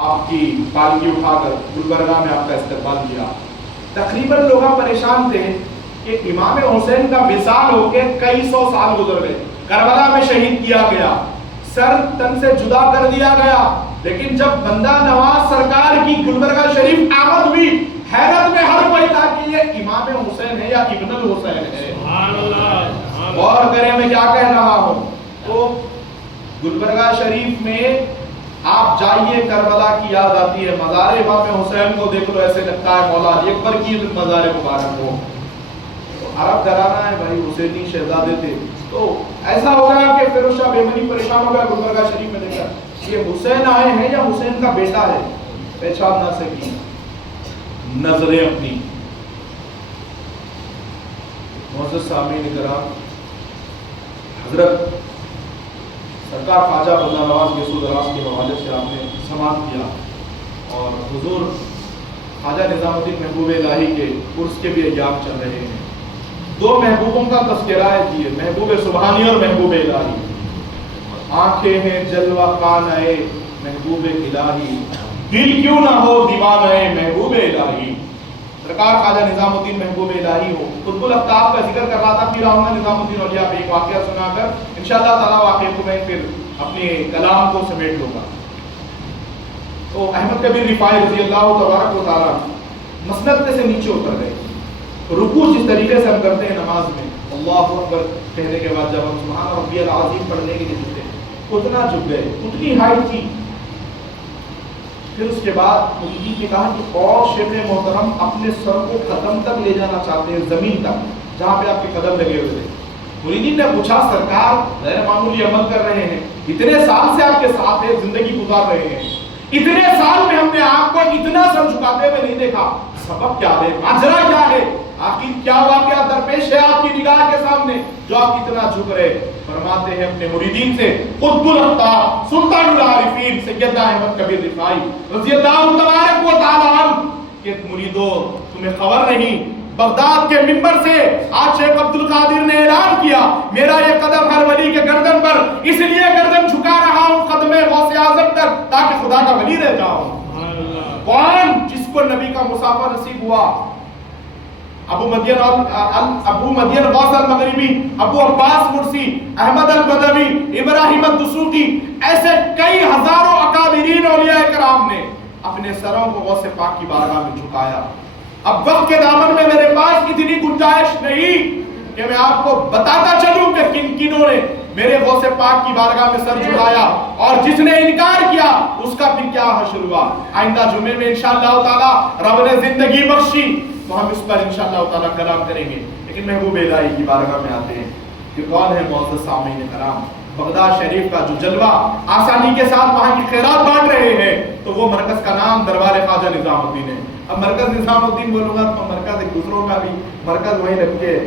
آپ کی پالکی اٹھا کر گلبرگہ میں آپ کا استقبال کیا. تقریباً لوگ پریشان تھے کہ امام حسین کا وصال ہو کے کئی سو سال گزر گئے, کربلا میں شہید کیا گیا, سر تن سے جدا کر دیا گیا, لیکن جب بندہ نواز سرکار کی گلبرگہ شریف آمد ہوئی, حیرت میں ہر کوئی تھا کہ یہ امام حسین ہے یا ابن الحسین ہے. سبحان اللہ. غور کریں میں کیا کہہ رہا ہوں. تو گلبرگہ شریف میں آپ جائیے, کربلا کی یاد آتی ہے, مزار امام حسین کو دیکھ لو, ایسے لگتا ہے مولا علی اکبر کی مزار مبارک ہو. عرب گھرانہ ہے بھائی, حسینی شہزادے تھے. تو ایسا ہو گیا کہ فیروز شاہ بیمنی پریشان ہو گیا گلبرگہ شریف میں دیکھا یہ حسین آئے ہیں یا حسین کا بیٹا ہے, پہچان نہ سکی. نظریں اپنی معزز سامعین کرام, حضرت سرکار خواجہ بندہ نواز گیسو دراز کے حوالے سے آپ نے سماعت کیا, اور حضور خواجہ نظام الدین محبوب الہی کے عرس کے بھی ایام چل رہے ہیں. دو محبوبوں کا تذکرہ ہے جی, محبوب سبحانی اور محبوب الہی. آنکھیں ہیں جلوہ خانہ محبوب الہی, دل کیوں نہ ہو دیوانہ محبوب الہی. سرکار خواجہ نظام الدین محبوب الہی ہو. قطب الافطاب کا ذکر کر رہا تھا, پھر آؤں گا نظام الدین اولیاء پہ ایک واقعہ سنا کر انشاءاللہ تعالیٰ واقعے کو میں پھر اپنے کلام کو سمیٹ لوں گا. تو احمد کبیر رفاعی رضی اللہ تبارک و تعالیٰ مسند پہ سے نیچے اتر گئے. رکوع جس طریقے سے ہم کرتے ہیں نماز میں, اللہ اکبر کہنے کے بعد جب ہم سبحان ربی العظیم پڑھنے کے لیے جھکتے ہیں, اتنا جھک گئے, اتنی ہائٹ تھی. پھر اس کے بعد مریدین نے کہا کہ اور شیخ محترم اپنے سر کو قدم تک لے جانا چاہتے ہیں, زمین تک جہاں پہ آپ کے قدم لگے ہوئے تھے. مریدین نے پوچھا سرکار غیر معمولی عمل کر رہے ہیں, اتنے سال سے آپ کے ساتھ ہیں, زندگی گزار رہے ہیں, اتنے سال میں ہم نے آپ کو اتنا سر جھکاتے ہوئے نہیں دیکھا, سبب کیا ہے, ماجرا کیا ہے, آخر کیا واقعہ درپیش ہے آپ کی نگاہ کے سامنے جو آپ اتنا جھک رہے. فرماتے ہیں اپنے مریدین سے, قطب الافطاب سلطان العارفین سیدنا احمد کبیر رفاعی رضی اللہ تبارک و تعالی عنہ کہ مریدو تمہیں خبر نہیں, بغداد کے منبر سے آج شیخ عبد القادر نے اعلان کیا میرا یہ قدم ہر ولی کے گردن پر اس لیے گردن جھکا رہا ہوں قدم غوث اعظم تک تاکہ خدا کا ولی رہ جاؤں. کون؟ جس کو نبی کا مسافر نصیب ہوا, ابو مدین غوث المغربی, ابو عباس مرسی, احمد البدوی, ابراہیم الدسوقی, ایسے کئی ہزاروں اکابرین اولیاء کرام نے اپنے سروں کو غوث پاک کی بارگاہ میں جھکایا. اب وقت کے دامن میں میرے پاس اتنی گنجائش نہیں کہ میں آپ کو بتاتا چلوں کہ کن کنوں نے میرے غوث پاک کی بارگاہ میں سر جھکایا, اور جس نے انکار کیا اس کا پھر کیا حشر ہوا. آئندہ جمعے میں انشاءاللہ تعالی رب نے زندگی بخشی تو ہم اس پر انشاءاللہ تعالی کلام کریں گے. لیکن محبوب الہی کی بارگاہ میں آتے ہیں کہ کون ہے معزز سامعین کرام. بغداد شریف کا جو جلوہ آسانی کے ساتھ وہاں کی خیرات بانٹ رہے ہیں, تو وہ مرکز کا نام دربار خواجہ نظام الدین ہے. اب مرکز نظام الدین بولوں گا تو مرکز ایک دوسروں کا بھی مرکز وہی رکھ کے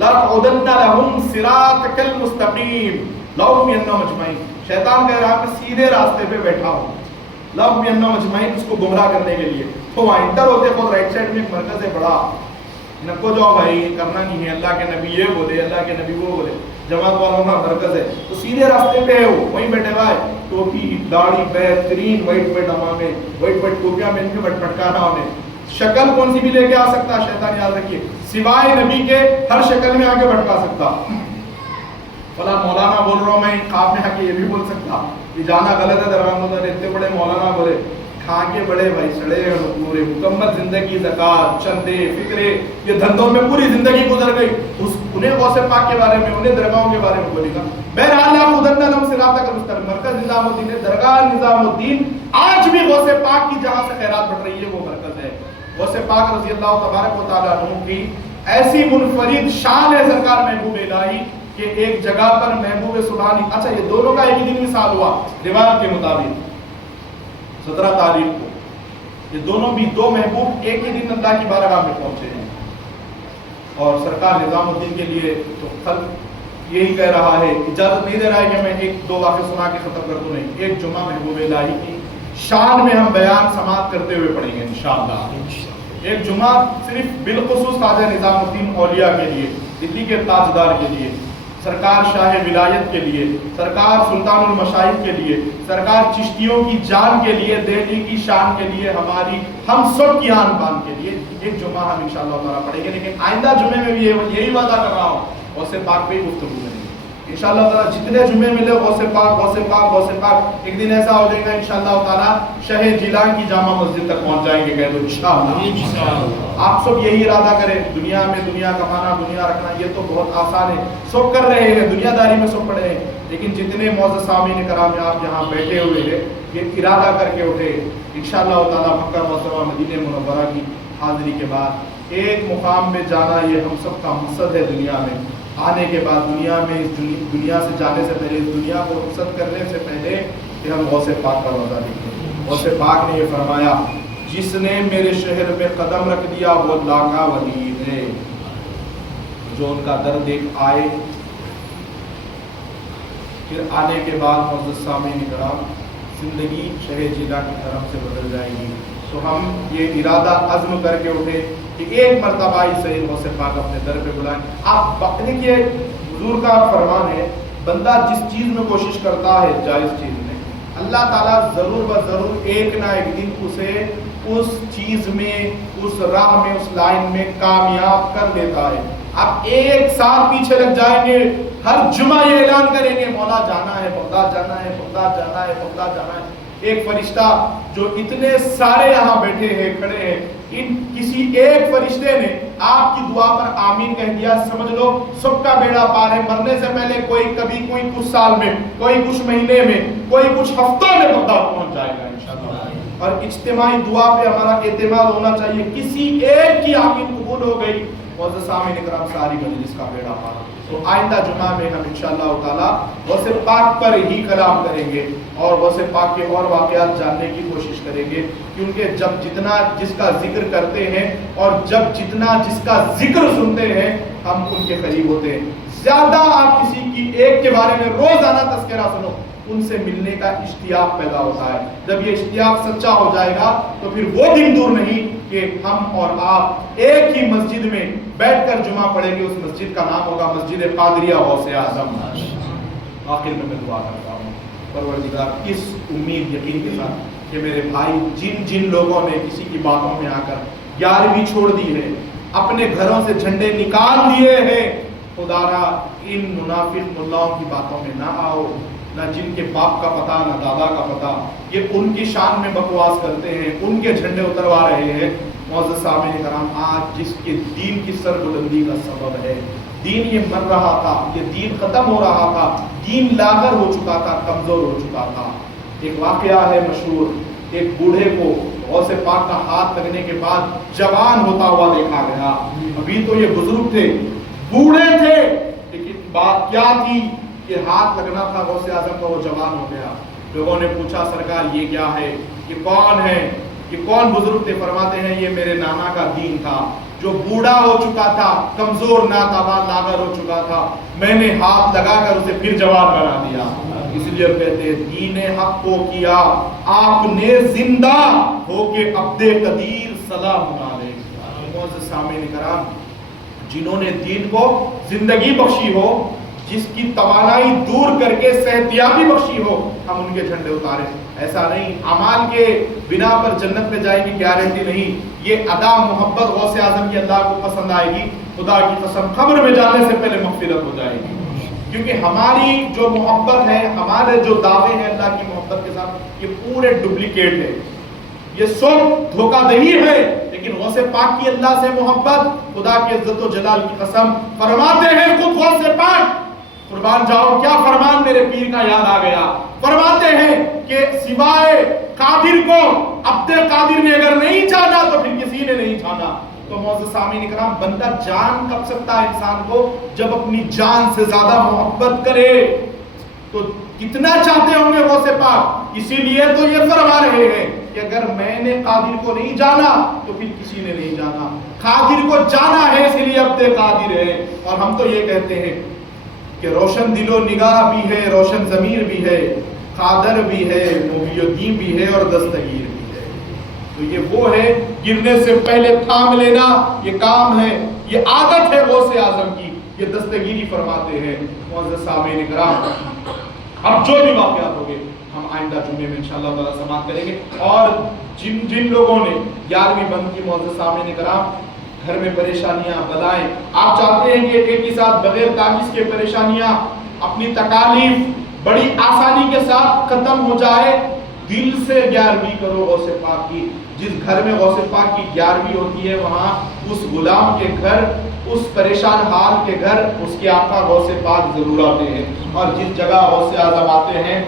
لَقْعُدَنَّ لَهُمْ صِرَاطَكَ الْمُسْتَقِيمَ لَهُمْ يَنَّهُمْ أَجْمَعِينَ. شیطان کہہ رہا ہے کہ سیدھے راستے پہ بیٹھا ہوں, لَهُمْ يَنَّهُمْ أَجْمَعِينَ, اس کو گمراہ کرنے کے لیے. تو وہاں انٹر ہوتے خود رائٹ سائڈ میں ایک مرکز ہے بڑا, نکو جاؤ بھائی کرنا نہیں ہے, اللہ کے نبی یہ بولے, اللہ کے نبی وہ بولے, جماعت والوں کا مرکز ہے. تو سیدھے راستے پہ ہے وہ, وہیں بیٹھے ہوا ہے, ٹوپی داڑھی بہترین وائٹ وائٹ امامے, وائٹ وائٹ ٹوپیاں میں ان کے پٹکانا انہیں. شکل کون سی بھی لے کے آ سکتا, شیطان یاد رکھیے, سوائے نبی کے ہر شکل میں آگے بھٹکا سکتا. فلاں مولانا بول رہا ہوں میں, خواب میں آ کے یہ بھی بول سکتا یہ جانا غلط ہے دربار میں, اتنے بڑے مولانا بولے کھا کے بڑے بھائی سڑے پورے مکمل زندگی زکات چندے فکرے یہ دھندوں میں پوری زندگی گزر گئی. انہیں غوث پاک کے بارے میں, انہیں درگاہوں کے بارے میں بولے گا. بہرحال مرکز نظام الدین ہے, درگاہ نظام الدین آج بھی غوث پاک کی جہاں سے خیرات بڑھ رہی ہے وہ مرکز ہے. غوث پاک رضی اللہ تبارک و تعالیٰ عنہ کی ایسی منفرد شان ہے سرکار محبوب الہی کہ ایک جگہ پر محبوب سبحانی, اچھا یہ دونوں کا ایک ہی دن مثال ہوا روایت کے مطابق 17 تاریخ کو, یہ دونوں بھی دو محبوب ایک ہی دن اللہ کی بارگاہ میں پہنچے ہیں. اور سرکار نظام الدین کے لیے تو خلق یہی کہہ رہا ہے, اجازت نہیں دے رہا ہے کہ میں ایک دو واقعہ سنا کے ختم کر دوں, نہیں, ایک جمعہ محبوب الہی کی شان میں ہم بیان سماعت کرتے ہوئے پڑھیں گے انشاءاللہ. ایک جمعہ صرف بالخصوص خواجہ نظام الدین اولیاء کے لیے, دلی کے تاجدار کے لیے, سرکار شاہ ولایت کے لیے، سرکار سلطان المشائخ کے لیے، سرکار چشتیوں کی جان کے لیے، دہلی کی شان کے لیے، ہماری ہم سب کی آن بان کے لیے ایک جمعہ ہم انشاءاللہ تعالیٰ پڑھیں گے. لیکن آئندہ جمعے میں بھی یہی وعدہ کر رہا ہوں، غوث پاک پہ ہی گفتگو کریں گے انشاءاللہ تعالیٰ. جتنے جمعے ملے غوث پاک غوث پاک غوث پاک. ایک دن ایسا ہو جائے گا انشاءاللہ تعالیٰ شہ جیلان کی جامع مسجد تک پہنچ جائیں گے. کہہ دو انشاءاللہ. آپ سب یہی ارادہ کریں. دنیا میں دنیا کمانا، دنیا رکھنا یہ تو بہت آسان ہے، سب کر رہے ہیں، دنیا داری میں سب پڑے ہیں. لیکن جتنے معزز سامعین کرام آپ یہاں بیٹھے ہوئے ہیں، یہ ارادہ کر کے اٹھے انشاءاللہ تعالیٰ مکہ مکرمہ مدینہ منورہ کی حاضری کے بعد ایک مقام میں جانا یہ ہم سب کا مقصد ہے. دنیا میں آنے کے بعد، دنیا میں اس دنیا سے جانے سے پہلے، اس دنیا کو رخصت کرنے سے پہلے کہ ہم غوث پاک کا روزہ دیکھیں. غوث پاک نے یہ فرمایا، جس نے میرے شہر میں قدم رکھ دیا وہ اللہ کا ولی ہے. جو ان کا در دیکھ آئے، پھر آنے کے بعد معزز سامعین کرام زندگی شہ جیلا کی طرف سے بدل جائے گی. تو ہم یہ ارادہ عزم کر کے اٹھے کہ ایک مرتبہ ہی صحیح غوث پاک اپنے در پہ بلائیں. آپ دیکھیے حضور کا فرمان ہے، بندہ جس چیز میں کوشش کرتا ہے جائز چیز میں، اللہ تعالیٰ ضرور ضرور ایک نہ ایک دن اسے اس چیز میں، اس راہ میں، اس لائن میں کامیاب کر دیتا ہے. آپ ایک ساتھ پیچھے لگ جائیں گے، ہر جمعہ یہ اعلان کریں گے مولا جانا ہے، بغداد جانا ہے، بغداد جانا ہے، بغداد جانا ہے. ایک فرشتہ جو اتنے سارے یہاں بیٹھے ہیں، کھڑے ہیں، ان کسی ایک فرشتے نے آپ کی دعا پر آمین کہہ دیا، سمجھ لو سب کا بیڑا پار ہے. مرنے سے پہلے کوئی کبھی، کوئی کچھ سال میں، کوئی کچھ مہینے میں، کوئی کچھ ہفتوں میں بغداد پہنچ جائے گا انشاءاللہ. اور اجتماعی دعا پہ ہمارا اعتماد ہونا چاہیے. کسی ایک کی آمین قبول ہو گئی، معزز سامعین کرام ساری مجلس کا بیڑا پار. تو آئندہ جمعہ میں ہم انشاءاللہ تعالیٰ غوث پاک پر ہی کلام کریں گے اور غوث پاک کے اور واقعات جاننے کی کوشش کریں گے. کیونکہ جب جتنا جس کا ذکر کرتے ہیں اور جب جتنا جس کا ذکر سنتے ہیں ہم ان کے قریب ہوتے ہیں. زیادہ آپ کسی کی ایک کے بارے میں روزانہ تذکرہ سنو، ان سے ملنے کا اشتیاق پیدا ہوتا ہے. جب یہ اشتیاق سچا ہو جائے گا تو پھر وہ دن دور نہیں کہ ہم اور آپ ایک ہی مسجد میں بیٹھ کر جمعہ پڑھیں گے. اس مسجد کا نام ہوگا مسجد قادریہ غوث اعظم. آخر میں دعا کرتا ہوں، پروردگار اس امید یقین کے ساتھ کہ میرے بھائی جن جن لوگوں نے کسی کی باتوں میں آ کر 11ویں چھوڑ دی ہے، اپنے گھروں سے جھنڈے نکال دیے ہیں، خدا را ان منافق ملاؤں کی باتوں میں نہ آؤ. نہ جن کے باپ کا پتہ، نہ دادا کا پتہ، یہ ان کی شان میں بکواس کرتے ہیں، ان کے جھنڈے اتروا رہے ہیں. معزز سامعین کرام، آج جس کے دین کی سربلندی کا سبب ہے، دین یہ مر رہا تھا، یہ دین ختم ہو رہا تھا، دین لاغر ہو چکا تھا، کمزور ہو چکا تھا. ایک واقعہ ہے مشہور، ایک بوڑھے کو غوث پاک کا ہاتھ لگنے کے بعد جوان ہوتا ہوا دیکھا گیا. ابھی تو یہ بزرگ تھے، بوڑھے تھے، لیکن بات کیا تھی کہ ہاتھ لگنا تھا غوث اعظم کا، وہ جوان ہو گیا. لوگوں نے پوچھا سرکار یہ کیا ہے، یہ کون ہے، یہ کون بزرگ تھے؟ فرماتے ہیں یہ میرے نانا کا دین تھا جو بوڑھا ہو چکا تھا، کمزور ناتوان لاغر ہو چکا تھا، میں نے ہاتھ لگا کر اسے پھر جوان بنا دیا. اس لیے کہتے ہیں دین حق کو کیا آپ نے زندہ ہو کے عبد قدیر سلام علیہ. معزز سامعین کرام، جنہوں نے دین کو زندگی بخشی ہو، جس کی توانائی دور کر کے صحتیابی بخشی ہو، ہم ان کے جھنڈے اتارے. ایسا نہیں اعمال کے بنا پر جنت میں جائے گی گارنٹی نہیں. یہ ادا محبت غوث اعظم کی اللہ کو پسند آئے گی. خدا کی قسم قبر میں جانے سے پہلے مغفرت ہو جائے گی. کیونکہ ہماری جو محبت ہے، ہمارے جو دعوے ہیں اللہ کی محبت کے ساتھ، یہ پورے ڈپلیکیٹ ہے، یہ سب دھوکہ دہی ہے. لیکن غوث پاک کی اللہ سے محبت، خدا کی عزت و جلال کی قسم، فرماتے ہیں خود غوث پاک، قربان جاؤ کیا فرمان میرے پیر کا یاد آ گیا. فرماتے ہیں کہ سوائے قادر کو عبد قادر نے اگر نہیں جانا تو پھر کسی نے نہیں جانا. تو معزز سامعین کرام، بندہ جان کب سکتا ہے انسان کو؟ جب اپنی جان سے زیادہ محبت کرے. تو کتنا چاہتے ہوں گے غوث پاک؟ اسی لیے تو یہ فرما رہے ہیں کہ اگر میں نے قادر کو نہیں جانا تو پھر کسی نے نہیں جانا. قادر کو جانا ہے اس لیے عبد قادر ہے. اور ہم تو یہ کہتے ہیں کہ روشن دل و نگاہ بھی ہے، روشن ضمیر بھی ہے، قادر بھی ہے، محی الدین بھی ہے اور دستگیر بھی ہے. تو یہ وہ ہے گرنے سے پہلے تھام لینا، یہ کام ہے، یہ عادت ہے غوث اعظم کی. یہ دستگیری فرماتے ہیں۔ معزز سامعین کرام، اب جو بھی واقعات ہوگے ہم آئندہ جمعے میں انشاءاللہ تعالیٰ سماعت کریں گے۔ اور جن لوگوں نے 11ویں بند کی، معزز سامعین کرام، گھر میں پریشانیاں بلائیں، آپ چاہتے ہیں کہ ایک ہی ساتھ بغیر تاویز کے پریشانیاں، اپنی تکالیف بڑی آسانی کے ساتھ ختم ہو جائے، دل سے 11ویں کرو غوث پاک کی۔ جس گھر میں غوث پاک کی 11ویں ہوتی ہے، وہاں اس غلام کے گھر، اس پریشان حال کے گھر، اس کے آقا غوث پاک ضرور آتے ہیں۔ اور جس جگہ غوث اعظم آتے ہیں،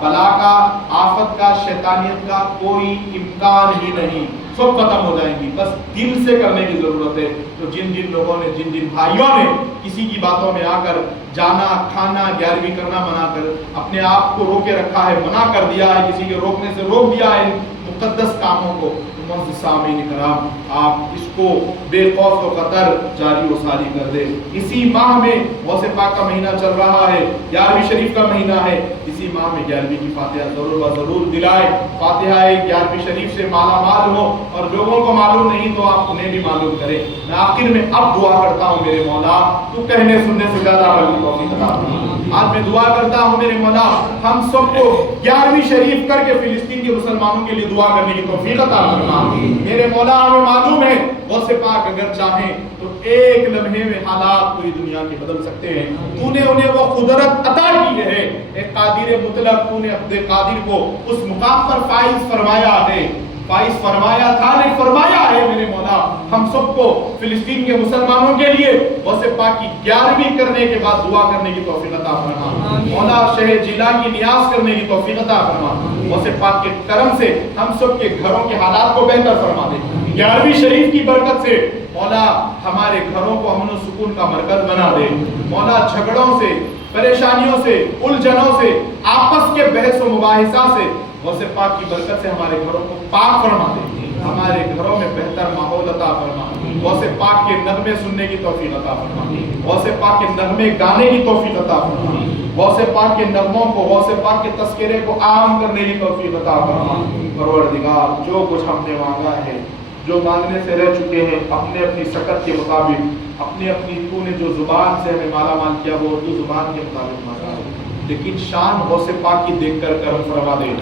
بلا کا، آفت کا، شیطانیت کا کوئی امکان ہی نہیں، سب ختم ہو جائیں گی۔ بس دل سے کرنے کی ضرورت ہے۔ تو جن لوگوں نے، جن بھائیوں نے کسی کی باتوں میں آ کر جانا، کھانا، 11ویں کرنا منع کر اپنے آپ کو روکے رکھا ہے، منع کر دیا ہے، کسی کے روکنے سے روک دیا ہے مقدس کاموں کو، معزز سامعین کرام، آپ اس کو بے خوف و خطر جاری و ساری کر دے۔ اسی ماہ میں غوث پاک کا مہینہ چل رہا ہے، 11ویں شریف کا مہینہ ہے، اسی ماہ میں 11ویں کی فاتحہ ضرور و ضرور دلائے۔ فاتحہ 11ویں شریف سے مالا مال ہو، اور لوگوں کو معلوم نہیں تو آپ انہیں بھی معلوم کریں۔ میں آخر میں اب دعا کرتا ہوں، میرے مولا تو کہنے سننے سے زیادہ عمل کی توفیق عطا فرما۔ آج میں دعا کرتا ہوں میرے مولا ہم سب کو 11ویں شریف کر کے فلسطین کے مسلمانوں کے لیے دعا کرنے کی توفیق عطا فرما۔ میرے مولا ہمیں معلوم ہے غوث پاک اگر چاہیں تو ایک لمحے میں حالات پوری دنیا کے بدل سکتے ہیں۔ تو نے انہیں وہ قدرت عطا کی ہے، ایک قادر مطلق، تو نے اپنے قادر کو اس مقام پر فائز فرمایا ہے، فائز فرمایا تھا، نہیں فرمایا ہے۔ میرے مولا ہم سب کو فلسطین کے مسلمانوں کے لیے غوث پاک کی 11ویں کرنے کے بعد دعا کرنے کی توفیق عطا فرما۔ مولا شہ جیلا کی نیاز کرنے کی توفیق عطا فرما۔ غوث پاک کے کرم سے ہم سب کے گھروں کے حالات کو بہتر فرما دے۔ 11ویں شریف کی برکت سے مولا ہمارے گھروں کو امن و سکون کا مرکز بنا دے۔ مولا جھگڑوں سے، پریشانیوں سے، الجھنوں سے، آپس کے بحث و مباحثہ سے غوث پاک کی برکت سے ہمارے گھروں کو پاک فرما دے، ہمارے گھروں میں بہتر ماحول عطا فرما۔ غوث پاک کے نغمے سننے کی توفیق عطا فرما، غوث پاک کے نغمے گانے کی توفیق عطا فرما، غوث پاک کے نغموں کو، غوث پاک کے تذکرے کو عام کرنے کی توفیق عطا فرما۔ پروردگار جو کچھ ہم نے مانگا ہے، جو مانگنے سے رہ چکے ہیں، اپنے اپنی سکت کے مطابق، اپنی تو نے جو زبان سے ہمیں مالا مال کیا وہ اردو زبان کے مطابق مانگا ہے، لیکن شان غوث پاک کی دیکھ کر کرم فرما دے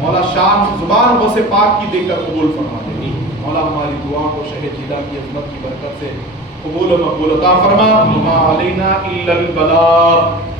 مولا، شان زبان غوث پاک کی دیکھ کر قبول فرما دے مولا۔ ہماری دعا کو شہ جیلا کی عظمت کی برکت سے قبول و مقبول عطا فرما۔ وما علینا الا البلاغ۔